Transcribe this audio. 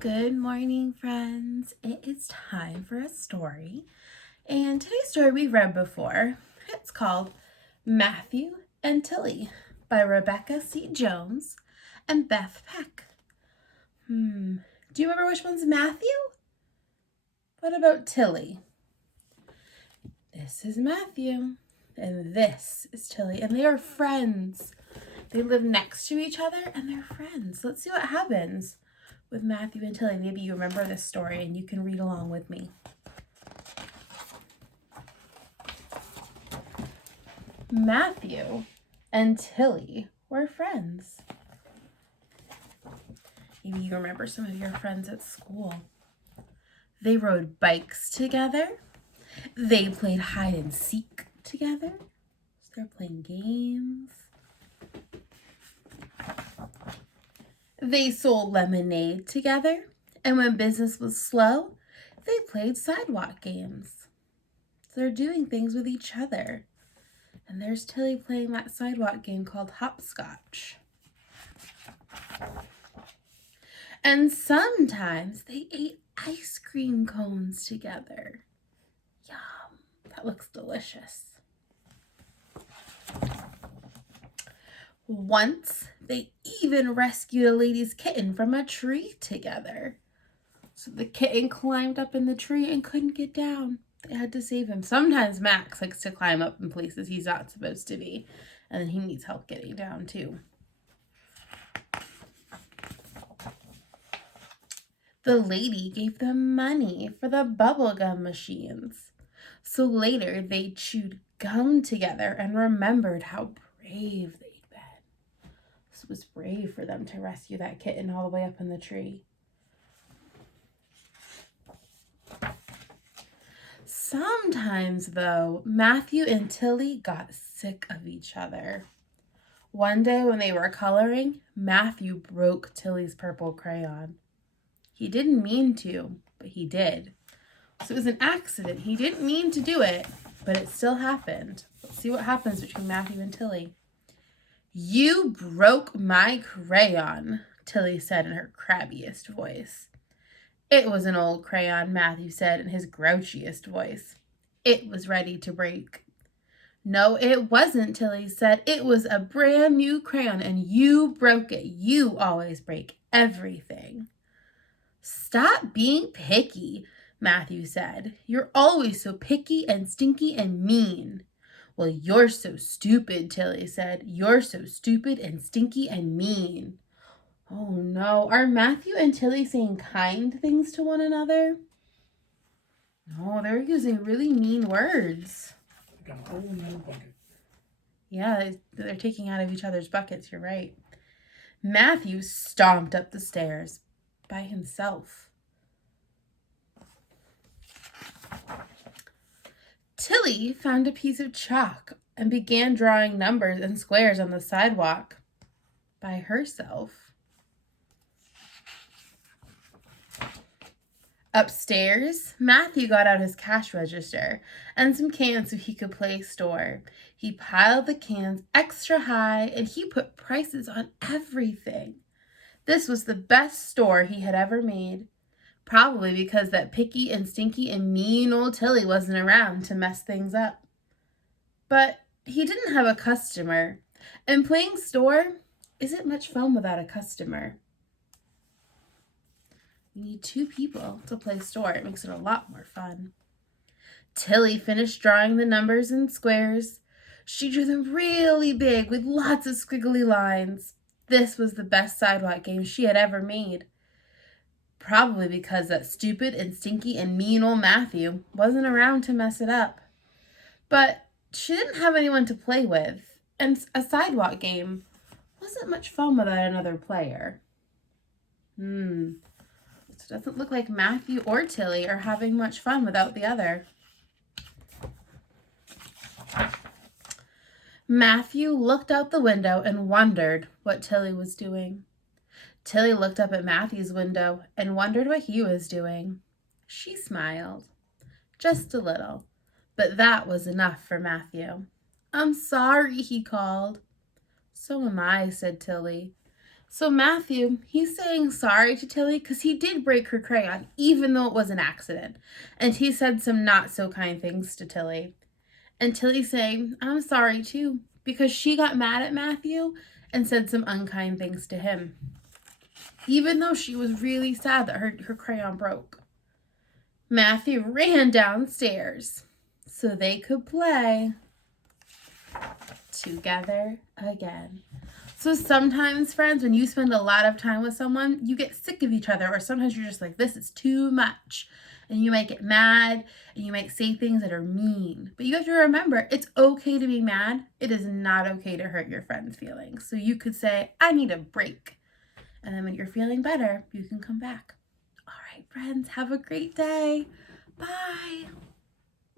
Good morning, friends. It is time for a story. And today's story we've read before. It's called Matthew and Tilly by Rebecca C. Jones and Beth Peck. Do you remember which one's Matthew? What about Tilly? This is Matthew and this is Tilly, and they are friends. They live next to each other and they're friends. Let's see what happens with Matthew and Tilly. Maybe you remember this story and you can read along with me. Matthew and Tilly were friends. Maybe you remember some of your friends at school. They rode bikes together. They played hide and seek together. So they're playing games. They sold lemonade together, and when business was slow, they played sidewalk games. So they're doing things with each other. And there's Tilly playing that sidewalk game called hopscotch. And sometimes they ate ice cream cones together. Yum, that looks delicious. Once, they even rescued a lady's kitten from a tree together. So the kitten climbed up in the tree and couldn't get down. They had to save him. Sometimes Max likes to climb up in places he's not supposed to be, and then he needs help getting down too. The lady gave them money for the bubblegum machines. So later they chewed gum together and remembered how brave they'd been. This was brave for them to rescue that kitten all the way up in the tree. Sometimes, though, Matthew and Tilly got sick of each other. One day when they were coloring, Matthew broke Tilly's purple crayon. He didn't mean to, but he did. So it was an accident. He didn't mean to do it, but it still happened. Let's see what happens between Matthew and Tilly. "You broke my crayon," Tilly said in her crabbiest voice. "It was an old crayon," Matthew said in his grouchiest voice. "It was ready to break." "No, it wasn't," Tilly said. "It was a brand new crayon and you broke it. You always break everything." "Stop being picky," Matthew said. "You're always so picky and stinky and mean." "Well, you're so stupid," Tilly said. "You're so stupid and stinky and mean." Oh no, are Matthew and Tilly saying kind things to one another? No, they're using really mean words. Got a hole in their bucket. Yeah, they're taking out of each other's buckets, you're right. Matthew stomped up the stairs by himself. Tilly found a piece of chalk and began drawing numbers and squares on the sidewalk by herself. Upstairs, Matthew got out his cash register and some cans so he could play store. He piled the cans extra high and he put prices on everything. This was the best store he had ever made. Probably because that picky and stinky and mean old Tilly wasn't around to mess things up. But he didn't have a customer, and playing store isn't much fun without a customer. You need two people to play store. It makes it a lot more fun. Tilly finished drawing the numbers and squares. She drew them really big with lots of squiggly lines. This was the best sidewalk game she had ever made. Probably because that stupid and stinky and mean old Matthew wasn't around to mess it up. But she didn't have anyone to play with, and a sidewalk game wasn't much fun without another player. It doesn't look like Matthew or Tilly are having much fun without the other. Matthew looked out the window and wondered what Tilly was doing. Tilly looked up at Matthew's window and wondered what he was doing. She smiled, just a little, but that was enough for Matthew. "I'm sorry," he called. "So am I," said Tilly. So Matthew, he's saying sorry to Tilly because he did break her crayon, even though it was an accident. And he said some not so kind things to Tilly. And Tilly's saying, I'm sorry too, because she got mad at Matthew and said some unkind things to him, even though she was really sad that her crayon broke. Matthew ran downstairs so they could play together again. So sometimes, friends, when you spend a lot of time with someone, you get sick of each other, or sometimes you're just like, this is too much. And you might get mad, and you might say things that are mean. But you have to remember, it's okay to be mad. It is not okay to hurt your friend's feelings. So you could say, I need a break. And then when you're feeling better, you can come back. All right, friends, have a great day. Bye.